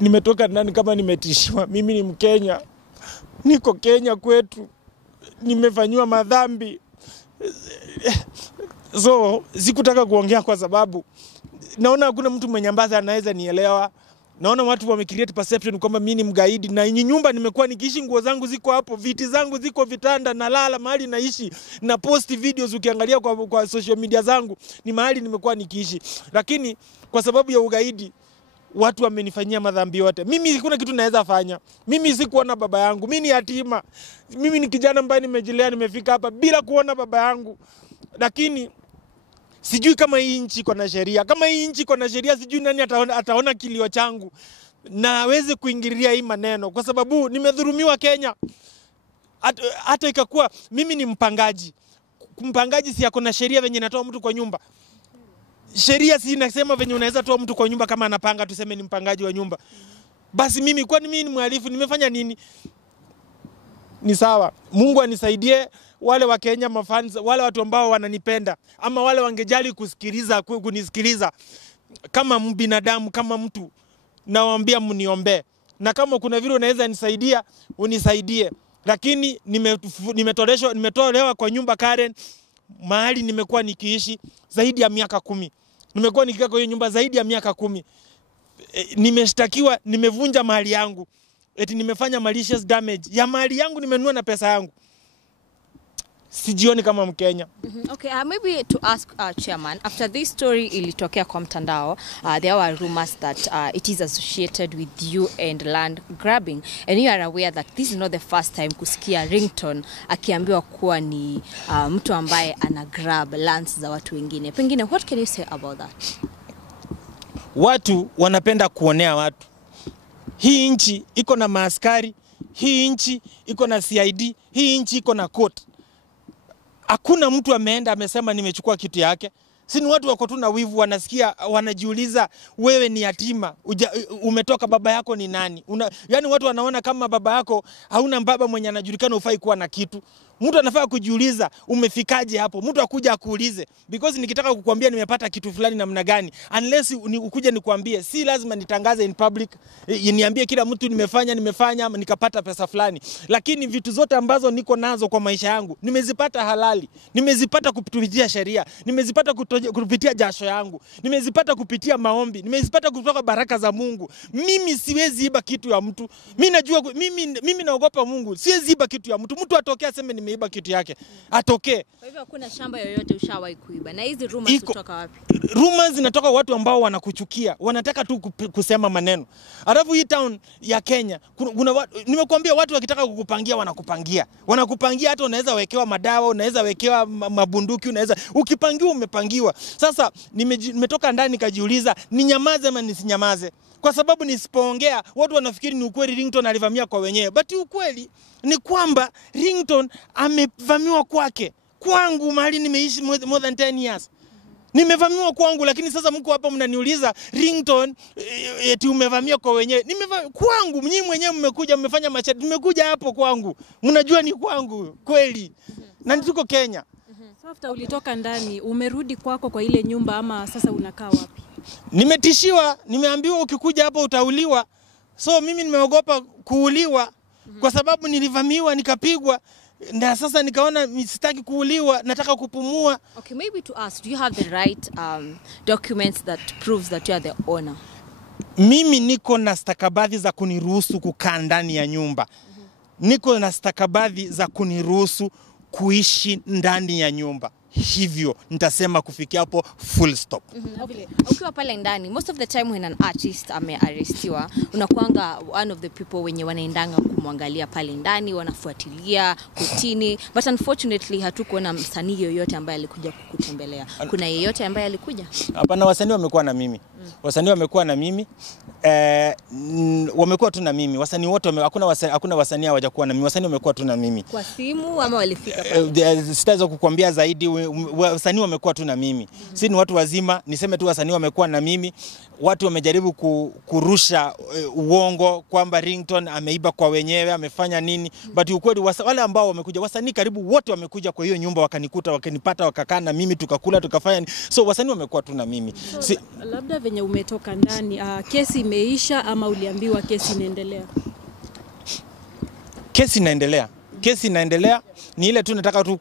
Nimetoka ndani kama nimetishiwa. Mimi ni Mkenya. Niko Kenya kwetu. Nimefanywa madhambi. So, sikutaka kuongea kwa sababu naona hakuna mtu mwenye ambaye anaweza nielewa. Naona watu wamecreate perception kwamba mimi ni mgaidi, na nyumba nimekuwa nikiishi, nguo zangu ziko hapo, viti zangu ziko vitanda, nalala mahali naishi, na post videos ukiangalia kwa social media zangu, ni mahali nimekuwa nikiishi. Lakini kwa sababu ya ugaidi watu wamenifanyia madhambi yote. Mimi hakuna kitu naweza fanya. Mimi sikuona baba yangu. Mimi ni yatima. Mimi ni kijana ambaye nimejilea, nimefika hapa bila kuona baba yangu. Lakini sijui kama hii nchi iko na sheria. Kama hii nchi iko na sheria, sijui nani ataona kilio changu na aweze kuingilia hii maneno, kwa sababu nimedhulumiwa Kenya. Hata ikakuwa mimi ni mpangaji. Mpangaji si yako na sheria venye natoa mtu kwa nyumba. Sheria si inasema venye unaweza toa mtu kwa nyumba kama anapanga, tuseme ni mpangaji wa nyumba. Basi mimi, kwani mimi ni mhalifu? Nimefanya nini? Ni sawa. Mungu anisaidie wale wa Kenya mafans, wale watu ambao wananipenda, ama wale wangejali kunisikiliza kama binadamu, kama mtu, nawaambia mniombe. Na kama kuna vile unaweza nisaidia, unisaidie. Lakini nimetolewa kwa nyumba Karen, mahali nimekuwa nikiishi zaidi ya miaka 10. Nimekuwa nikikaa kwa hiyo nyumba zaidi ya miaka 10. Nimeshtakiwa, nimevunja mali yangu. Eti nimefanya malicious damage ya mali yangu, nimenunua na pesa yangu. Sijioni kama Mkenya. Okay, maybe to ask Chairman, after this story ilitokea kwa mtandao, there were rumors that it is associated with you and land grabbing, and you are aware that this is not the first time kusikia Ringtone akiambiwa kuwa ni mtu ambaye ana grab lands za watu wengine. Pengine, what can you say about that? Watu wanapenda kuonea watu. Hii nchi iko na maaskari, hii nchi iko na CID, hii nchi iko na court. Hakuna mtu ameenda amesema nimechukua kitu yake. Sini watu wako tu na wivu, wanasikia, wanajiuliza wewe ni yatima, umetoka, baba yako ni nani? Yani watu wanaona kama baba yako hauna baba mwenye anajulikana ufai kuwa na kitu. Mtu anafaa kujiuliza umefikaje hapo. Mtu akuja akuulize, because nikitaka kukuambia nimepata kitu fulani namna gani, unless ukuje nikuambie, si lazima nitangaze in public, niambie kila mtu nimefanya nikapata pesa fulani. Lakini vitu zote ambazo niko nazo kwa maisha yangu nimezipata halali, nimezipata kupitia sheria, nimezipata kupitia jasho yangu, nimezipata kupitia maombi, nimezipata kutoka baraka za Mungu. Mimi siwezi iba kitu ya mtu. Mimi najua, mimi naogopa Mungu. Siwezi iba kitu ya mtu. Mtu atokea aseme nimeiba kitu yake, atokee. Kwa hivyo hakuna shamba yoyote ushawahi kuiba. Na hizi rumors kutoka wapi? Rumors zinatoka watu ambao wanakuchukia, wanataka tu kusema maneno. Alafu hii town ya Kenya, nimekuambia watu wakitaka kukupangia wanakupangia. Wanakupangia, hata unaweza wekewa madawa, unaweza wekewa mabunduki, ukipangiwa umepangiwa. Sasa nimetoka ndani nikajiuliza, ninyamaze ama nisinyamaze? Kwa sababu nisipoongea watu wanafikiri ni ukweli Ringtone alivamia kwa wenyewe. But ukweli ni kwamba Ringtone amevamiwa kwake. Kwangu mahali nimeishi more than 10 years. Nimevamiwa kwangu, lakini sasa mko hapa mnaniuliza Ringtone eti umevamia kwa wenyewe. Kwangu, mimi mwenyewe mmekuja mmefanya machati, nimekuja hapo kwangu. Mnajua ni kwangu kweli. Na tuko Kenya. So after ulitoka ndani, umerudi kwako kwa ile nyumba ama sasa unakaa wapi? Nimetishiwa, nimeambiwa ukikuja hapa utauliwa. So mimi nimeogopa kuuliwa kwa sababu nilivamiwa nikapigwa. Na sasa nikaona sitaki kuuliwa, nataka kupumua. Okay, maybe to ask, do you have the right documents that proves that you are the owner? Mimi niko na stakabadhi za kuniruhusu kukaa ndani ya nyumba. Niko na stakabadhi za kuniruhusu kuishi ndani ya nyumba. Hivyo nitasema kufikia hapo full stop. Okay. Ukiwa pale ndani, most of the time when an artist amearestiwa, unakuanga one of the people wenye wanaendanga kumwangalia pale ndani, wanafuatilia kutini, but unfortunately hatukuona msanii yoyote ambaye alikuja kukutembelea. Kuna yeyote ambaye alikuja? Hapana, wasanii wamekuwa na mimi. Wasanii wamekuwa na mimi. Wamekuwa tu na mimi. Wasanii wote hakuna wasanii hawajakuwa na mimi. Wasanii wamekuwa tu na mimi. Kwa simu ama walifika pale? Sitaweza kukuambia zaidi. Wasanii wamekuwa tu na mimi. Si ni watu wazima, niseme tu wasanii wamekuwa na mimi. watu wamejaribu kurusha uongo kwamba Ringtone ameiba kwa wenyewe, amefanya nini. But ukweli wale ambao wamekuja, wasanii karibu wote wamekuja kwa hiyo nyumba, wakanikuta, wakanipata, wakakaa na mimi, tukakula, tukafanya. So wasanii wamekuwa tu na mimi. So, labda venye umetoka ndani, kesi imeisha ama uliambiwa kesi inaendelea? Kesi inaendelea. Kesi inaendelea. Ni ile tu nataka tu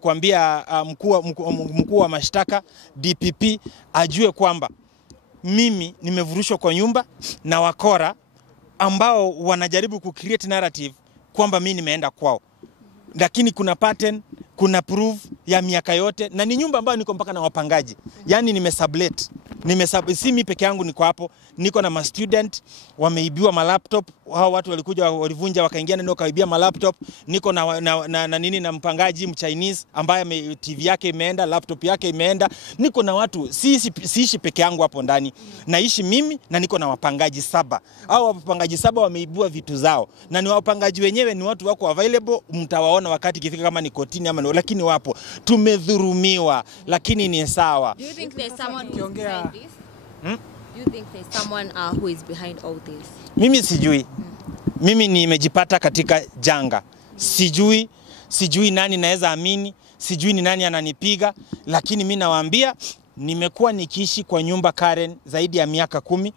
kuambia mkuu wa mashtaka DPP ajue kwamba mimi nimevurushwa kwa nyumba na wakora ambao wanajaribu kucreate narrative kwamba mimi nimeenda kwao. Lakini kuna pattern, kuna proof ya miaka yote, na ni nyumba ambayo niko mpaka na wapangaji. Yaani nimesublet. Si mimi peke yangu niko hapo, niko na ma student wameibiwa ma laptop, hao watu walikuja walivunja wakaingia ndani wakaibia ma laptop. Niko na mpangaji Mchinese ambaye TV yake imeenda, laptop yake imeenda. Niko na watu, siishi peke yangu hapo ndani. Naishi mimi na niko na wapangaji 7. Hao wapangaji 7 wameibua vitu zao. Na ni wapangaji wenyewe ni watu wako available, mtawaona wakati ikifika kama ni kotini ama lakini wapo. Tumedhurumiwa lakini ni sawa. Do you think there's someone who is behind this? Do you think there's someone who is behind all this? Mimi sijui. Mimi nimejipata katika janga. Sijui nani naweza amini, sijui ni nani ananipiga, lakini mimi nawaambia nimekuwa nikiishi kwa nyumba Karen zaidi ya miaka 10.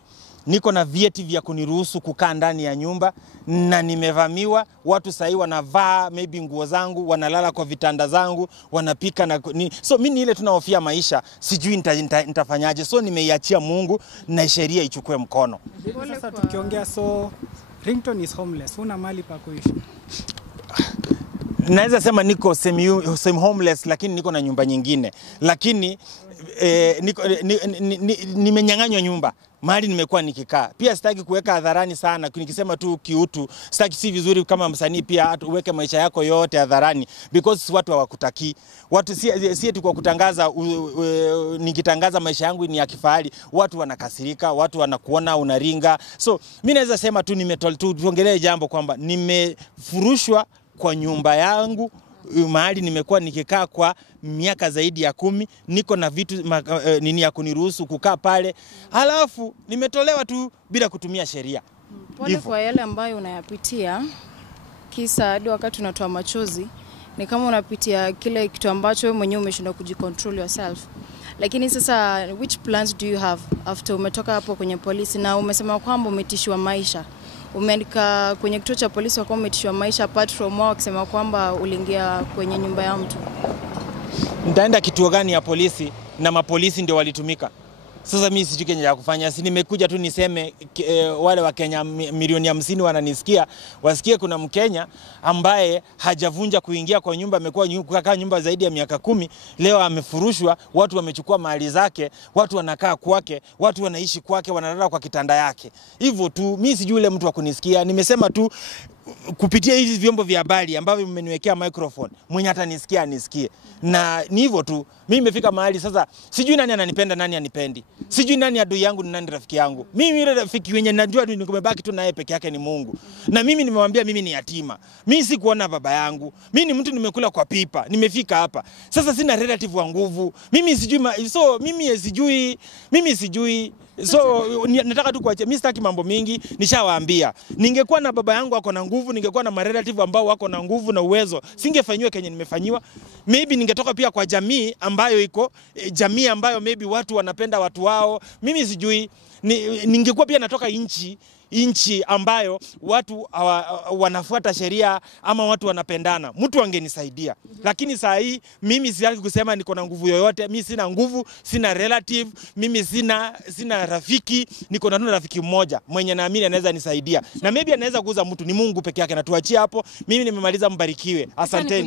Niko na vyeti vya kuniruhusu kukaa ndani ya nyumba na nimevamiwa. Watu sahi wanavaa maybe nguo zangu, wanalala kwa vitanda zangu, wanapika so mimi ile tunahofia maisha, sijui nitafanyaje. So nimeiachia Mungu na sheria ichukue mkono. Sasa tukiongea, so Ringtone is homeless, huna mali pa kuishi. Naweza sema niko semi homeless, lakini niko na nyumba nyingine. Lakini nimenyang'anywa nyumba mahali nimekuwa nikikaa. Pia sitaki kuweka hadharani sana, nikisema tu kiutu. Sitaki, si vizuri kama msanii pia uweke maisha yako yote hadharani because watu hawakutaki. Watu si eti kwa kutangaza nikitangaza maisha yangu ni ya kifahari, watu wanakasirika, watu wanakuona unaringa. So mimi naweza sema tu tuongelee jambo kwamba nimefurushwa kwa nyumba yangu mahali nimekuwa nikikaa kwa miaka zaidi ya 10. Niko na vitu nini ya kuniruhusu kukaa pale, halafu nimetolewa tu bila kutumia sheria. Pole kwa yale ambayo unayapitia, kisa hadi wakati unatoa machozi ni kama unapitia kile kitu ambacho wewe mwenyewe umeshindwa kujicontrol yourself. Lakini sasa which plans do you have after umetoka hapo kwenye polisi na umesema kwamba umetishiwa maisha? Umeandika kwenye kituo cha polisi kwamba umetishiwa maisha apart from wao kusema kwamba uliingia kwenye nyumba ya mtu. Nitaenda kituo gani ya polisi na mapolisi ndio walitumika? Sasa mimi sijui Kenya ya kufanya. Si nimekuja tu niseme wale wa Kenya milioni 50 wananisikia, wasikie kuna Mkenya ambaye hajavunja kuingia kwa nyumba, amekuwa kukaa nyumba zaidi ya miaka 10, leo amefurushwa, watu wamechukua mali zake, watu wanakaa kwake, watu wanaishi kwake, wanalala kwa kitanda yake. Hivyo tu, mimi sijui yule mtu wa kunisikia. Nimesema tu kupitia hizi vyombo vya habari ambavyo mmeniwekea microphone, mwenye atanisikia anisikie. Na ni hivyo tu. Mimi nimefika mahali sasa sijui nani ananipenda, nani anipendi. Sijui nani adui yangu ni nani rafiki yangu. Mimi yule rafiki wenye najua tu nimebaki tu naye peke yake ni Mungu. Na mimi nimemwambia mimi ni yatima. Mimi si kuona baba yangu. Mimi ni mtu nimekula kwa pipa. Nimefika hapa. Sasa sina relative wa nguvu. Mimi sijui mimi sijui. So nataka tu kuacha, mimi sitaki mambo mingi, nishawaambia. Ningekuwa na baba yangu wako na nguvu, ningekuwa na relative ambao wako na nguvu na uwezo, singefanywa Kenya nimefanyiwa. Maybe ningetoka pia kwa jamii ambayo iko jamii ambayo maybe watu wanapenda watu wao. Mimi sijui, ningekuwa pia natoka inchi ambayo watu wanafuata sheria ama watu wanapendana, mtu angenisaidia. Lakini saa hii mimi sitaki kusema niko na nguvu yoyote. Mimi sina nguvu, sina relative, mimi sina rafiki. Niko na rafiki mmoja mwenye naamini anaweza nisaidia, na maybe anaweza kuuza mtu, ni Mungu peke yake. Na tuachie hapo. Mimi nimemaliza, mbarikiwe, asanteni.